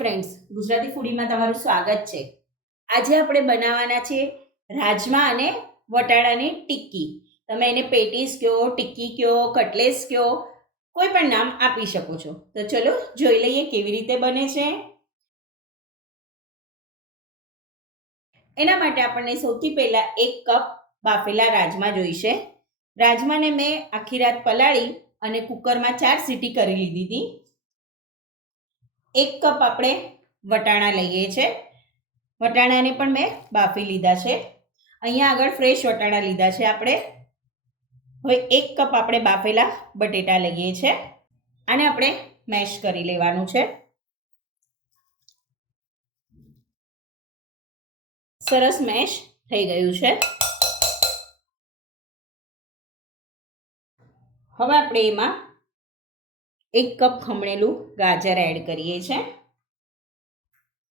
Friends, Gujarati ફૂડીમાં તમારું સ્વાગત છે। આજે આપણે બનાવવાના છે રાજમા અને વટાણાની ટિક્કી। તમે એને પેટીસ કહો, ટિક્કી કહો, કટલેસ કહો, કોઈ પણ નામ આપી શકો છો। તો ચલો જોઈ લઈએ કેવી રીતે બને છે। એના માટે આપણને સૌથી પહેલાં 1 કપ બાફેલા રાજમા જોઈશે। રાજમાને મેં આખી રાત પલાળી અને કુકરમાં 4 સીટી કરી લીધી હતી। 1 કપ આપણે વટાણા લઈએ છે। વટાણાને પણ મેં બાફી લીધા છે। અહીંયા આગળ ફ્રેશ વટાણા લીધા છે આપણે। હવે 1 કપ આપણે બાફેલા બટેટા લઈએ છે। આને આપણે મેશ કરી લેવાનું છે। સરસ મેશ થઈ ગયું છે। હવે આપણે એમાં 1 કપ ખમણેલું ગાજર એડ કરીએ છીએ।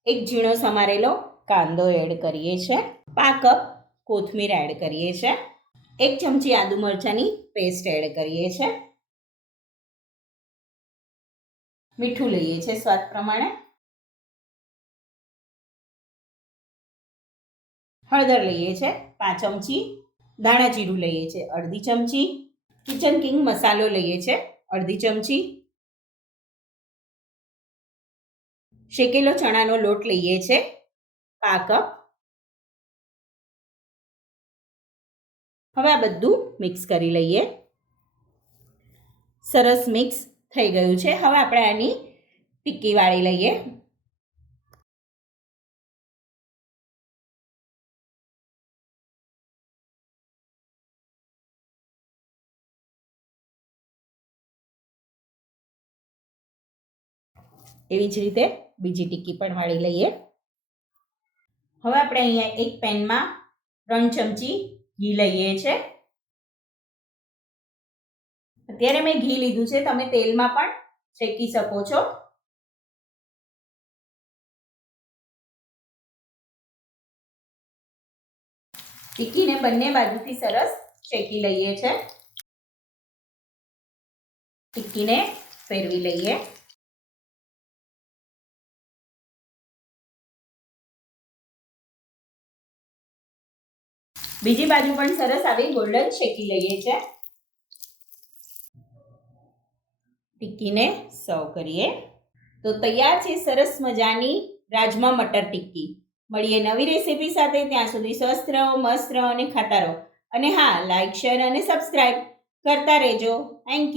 1 ઝીણો સમારેલો કાંદો એડ કરીએ છીએ। 1/2 કપ કોથમીર એડ કરીએ છીએ। 1 ચમચી આદુ મરચાંની પેસ્ટ એડ કરીએ છીએ। મીઠું લઈએ છીએ સ્વાદ પ્રમાણે। હળદર લઈએ છીએ 5 ચમચી। ધાણા જીરું લઈએ છીએ 1/2 ચમચી। કિચન કિંગ મસાલો લઈએ છીએ 1/2 ચમચી। શેકેલો ચણાનો લોટ લઈએ છીએ 1/2 કપ। હવે આ બધું મિક્સ કરી લઈએ। સરસ મિક્સ થઈ ગયું છે। હવે આપણે આની ટિક્કી વાળી લઈએ। એવી જ રીતે બીજી ટિક્કી પણ વાળી લઈએ। હવે આપણે અહીંયા એક પેનમાં 3 ચમચી ઘી લઈએ છે। અત્યારે મેં ઘી લીધું છે, તમે તેલમાં પણ શેકી શકો છો। ટિક્કીને બંને બાજુથી સરસ શેકી લઈએ છે। ટિક્કીને ફેરવી લઈએ। બીજી બાજુ પણ સરસ આવી ગોલ્ડન શેકી લઈએ છે। ટિક્કીને સર્વ કરીએ તો તૈયાર છે સરસ મજાની રાજમા મટર ટિક્કી। મળીએ નવી રેસીપી સાથે। ત્યાં સુધી સ્વસ્થ રહો, મસ્ત રહો અને ખાતા રહો। અને હા, લાઈક, શેર અને સબસ્ક્રાઈબ કરતા રહેજો। Thank you.